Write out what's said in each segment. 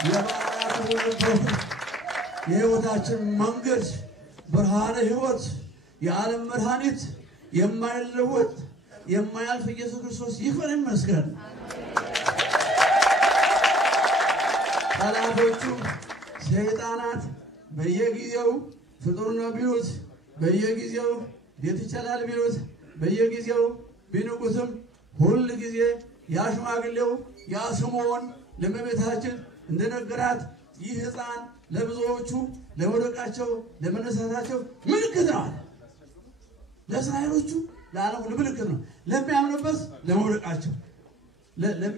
የባህር የህይወታችን መንገድ ብርሃነ ህይወት የዓለም መድኃኒት የማይለወጥ የማያልፍ ኢየሱስ ክርስቶስ ይክበር ይመስገን። ጠላቶቹ ሰይጣናት በየጊዜው ፍጡር ነው ቢሉት በየጊዜው ቤት ይቻላል ቢሉት በየጊዜው ቢንቁትም ሁሉ ጊዜ ያሽማግሌው ያስሞን ለመቤታችን እንደነገራት ይህ ሕፃን ለብዙዎቹ ለወደቃቸው ለመነሳታቸው ምልክት ነው። ለእስራኤሎቹ ለዓለም ሁሉ ምልክት ነው። ለሚያምኑበት ለመውደቃቸው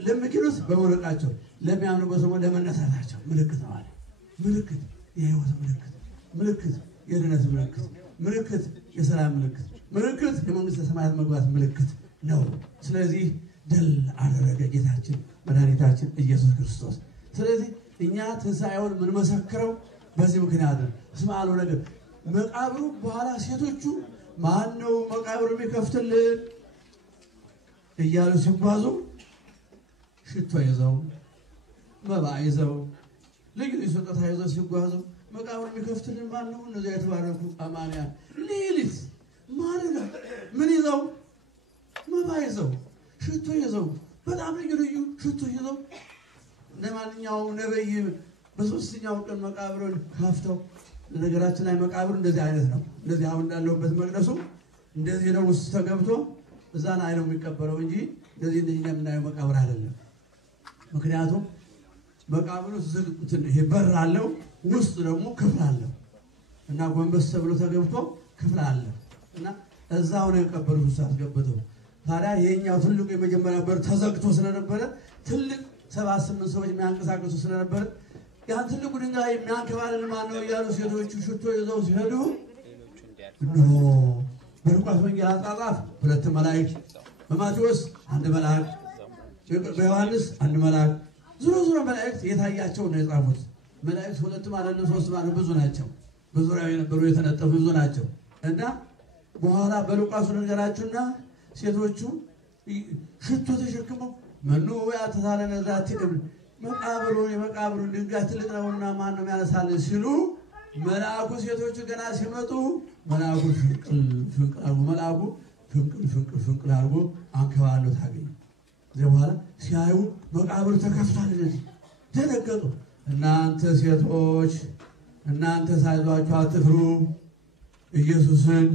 ለሚክዱት በመውደቃቸው ለሚያምኑበት ደግሞ ለመነሳታቸው ምልክት ነው አለ። ምልክት የሕይወት ምልክት፣ ምልክት የድነት ምልክት፣ ምልክት የሰላም ምልክት፣ ምልክት የመንግሥተ ሰማያት መግባት ምልክት ነው። ስለዚህ ድል አደረገ ጌታችን መድኃኒታችን ኢየሱስ ክርስቶስ። ስለዚህ እኛ ትንሣኤውን የምንመሰክረው በዚህ ምክንያት ነው። እስመ አልቦ ነገር መቃብሩ በኋላ ሴቶቹ ማን ነው መቃብሩ የሚከፍትልን እያሉ ሲጓዙ ሽቶ ይዘው መባ ይዘው ልዩ ስጦታ ይዘው ሲጓዙ መቃብሩ የሚከፍትልን ማን ነው? እነዚያ የተባረኩ አማንያን ሌሊት ማን ነው? ምን ይዘው? መባ ይዘው ሽቶ ይዘው በጣም ልዩ ልዩ ሽቶ ይዘው ለማንኛውም ነብይ በሶስተኛው ቀን መቃብሩን ከፍተው ነገራችን ላይ መቃብሩ እንደዚህ አይነት ነው። እንደዚህ አሁን እንዳለበት መቅደሱ እንደዚህ ነው። ውስጥ ተገብቶ እዛ ላይ ነው የሚቀበረው እንጂ እንደዚህ የምናየው መቃብር አይደለም። ምክንያቱም መቃብሩ ይሄ በር አለው፣ ውስጥ ደግሞ ክፍል አለው እና ጎንበስ ተብሎ ተገብቶ ክፍል አለ እና እዛው ነው የቀበሩት። ውስጥ አስገብተው ታዲያ የኛው ትልቁ የመጀመሪያ በር ተዘግቶ ስለነበረ ትልቅ 78 ሰዎች የሚያንቀሳቅሱ ስለነበረ ያን ትልቁ ድንጋይ የሚያንከባልል ማን ነው እያሉ ሴቶቹ ሽቶ ይዘው ሲሄዱ በሉቃስ ወንጌል አጻጻፍ 2 መላእክት፣ በማቴዎስ 1 መልአክ፣ በዮሐንስ 1 መልአክ ዙሮ መላእክት የታያቸው ነው የጻፉት። መላእክት 2 ማለት ነው 3 ማለት ብዙ ናቸው። በዙሪያው የነበሩ የተነጠፉ ብዙ ናቸው እና በኋላ በሉቃስ ነገራችሁና ሴቶቹ ሽቶ ተሸክመው መኑ ያተሳለነ ዛቲ እብል መቃብሩን የመቃብሩን ድንጋይ ትልቅ ነውና ማን ነው ያነሳልን ሲሉ መልአኩ ሴቶቹ ገና ሲመጡ መልአኩ ፍንቅል አድርጎ አንከባሎ ታገኙ። ከዚያ በኋላ ሲያዩ መቃብሩ ተከፍቷል። ደነገጡ። እናንተ ሴቶች እናንተ ሳይዟችሁ አትፍሩ፣ ኢየሱስን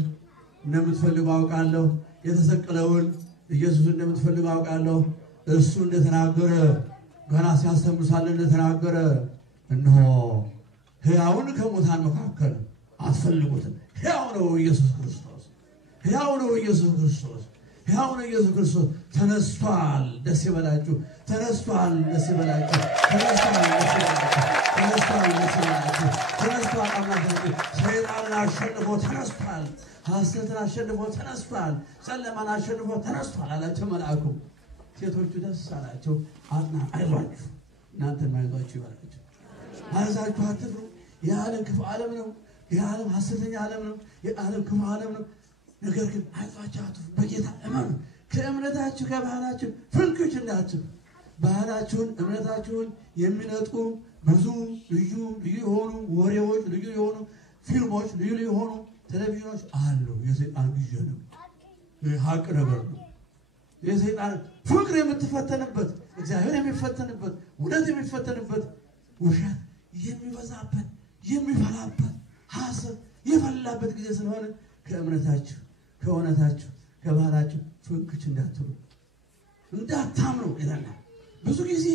እንደምትፈልጉ አውቃለሁ፣ የተሰቀለውን ኢየሱስን እንደምትፈልጉ አውቃለሁ። እሱ እንደተናገረ ገና ሲያስተምር ሳለ እንደተናገረ እነሆ ሕያውን ከሙታን መካከል አትፈልጉትም። ሕያው ነው ኢየሱስ ክርስቶስ፣ ሕያው ነው ኢየሱስ ክርስቶስ፣ ሕያው ነው ኢየሱስ ክርስቶስ። ተነስቷል፣ ደስ ይበላችሁ። ተነስቷል፣ ደስ ይበላችሁ። ተነስቷል፣ ደስ ይበላችሁ። ተነስቷል፣ ደስ ይበላችሁ። ተነስቷል። አምላካችን ሰይጣንን አሸንፎ ተነስቷል። ሐሰትን አሸንፎ ተነስቷል። ጨለማን አሸንፎ ተነስቷል አላቸው መልአኩ። ሴቶቹ ደስ አላቸው። አይዟችሁ እናንተን አይዟችሁ ይበላችሁ። አይዟችሁ አትፍሩ። የዓለም ክፉ ዓለም ነው። የዓለም ሐሰተኛ ዓለም ነው። የዓለም ክፉ ዓለም ነው። ነገር ግን አይዟችሁ አትፍሩ፣ በጌታ እመኑ። ከእምነታችሁ ከባህላችሁ ፍንክች እንዳትሉ። ባህላችሁን እምነታችሁን የሚነጥቁ ብዙ ልዩ የሆኑ ወሬዎች፣ ልዩ የሆኑ ፊልሞች፣ ልዩ የሆኑ ቴሌቪዥኖች አሉ። የሰይጣን ግዥ ነው። ሀቅ ነገር ነው። የሰይጣን ፍቅር የምትፈተንበት፣ እግዚአብሔር የሚፈተንበት፣ እውነት የሚፈተንበት፣ ውሸት የሚበዛበት የሚፈላበት፣ ሐሰት የፈላበት ጊዜ ስለሆነ ከእምነታችሁ ከእውነታችሁ ከባህላችሁ ፍንክች እንዳትሉ እንዳታምኑ ይላል። ብዙ ጊዜ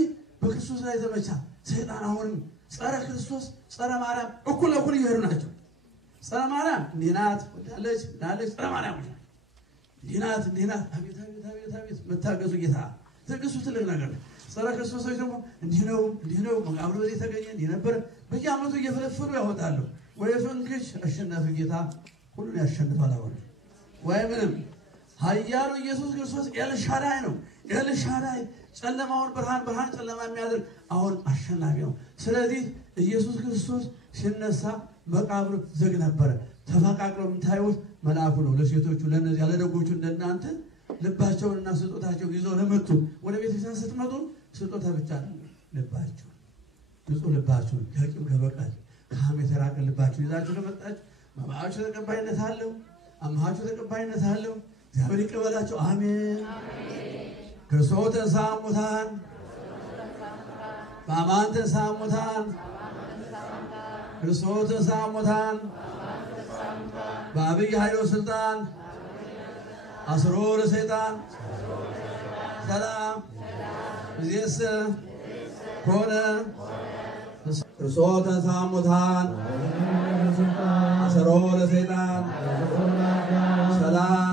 በክርስቶስ ላይ ዘመቻ ሰይጣን አሁንም ጸረ ክርስቶስ ጸረ ማርያም እኩል እየሄዱ ናቸው። ጸረ ማርያም እንዲህ ናት ወዳለች ዳለች ጸረ ማርያም እንዲህ ናት እንዲህ ናት። አቤት አቤት አቤት አቤት መታገዙ ጌታ ትዕግስቱ ትልቅ ነገር ነው። ጸረ ክርስቶሶች ደግሞ እንዲህ ነው መቃብሩ በዚህ ተገኘ እንዲህ ነበር በየዓመቱ እየፈለፈሉ ያወጣሉ። ወይ ፍንክች አሸናፊ ጌታ ሁሉን ያሸንፋል። አሁን ወይ ምንም ኃያሉ ኢየሱስ ክርስቶስ ኤልሻዳይ ነው። ኤልሻዳይ ጨለማውን ብርሃን ጨለማ የሚያደርግ አሁን አሸናፊ ነው። ስለዚህ ኢየሱስ ክርስቶስ ሲነሳ መቃብሩ ዝግ ነበረ። ተፈቃቅለው የምታዩት መልአኩ ነው። ለሴቶቹ ለነዚያ ለደጎቹ እንደናንተ ልባቸውንና ስጦታቸውን ይዘው ለመጡ ወደ ቤተክርስቲያን ስትመጡ ስጦታ ብቻ ነው ልባቸው ንጹሕ ልባችሁን ከቂም ከበቀል ከሐሜት የራቀ ልባችሁን ይዛችሁ ከመጣችሁ መባችሁ ተቀባይነት አለው። አምሃችሁ ተቀባይነት አለው። እግዚአብሔር ይቀበላችሁ። አሜን። ክርስቶስ ተንሥአ እሙታን በአማን ተንሥአ እሙታን ክርስቶስ ተንሥአ እሙታን በአብይ ኃይል ወሥልጣን አስሮ ለሰይጣን ሰላም እምይእዜሰ ኮነ። ክርስቶስ ተንሥአ እሙታን አስሮ ለሰይጣን ሰላም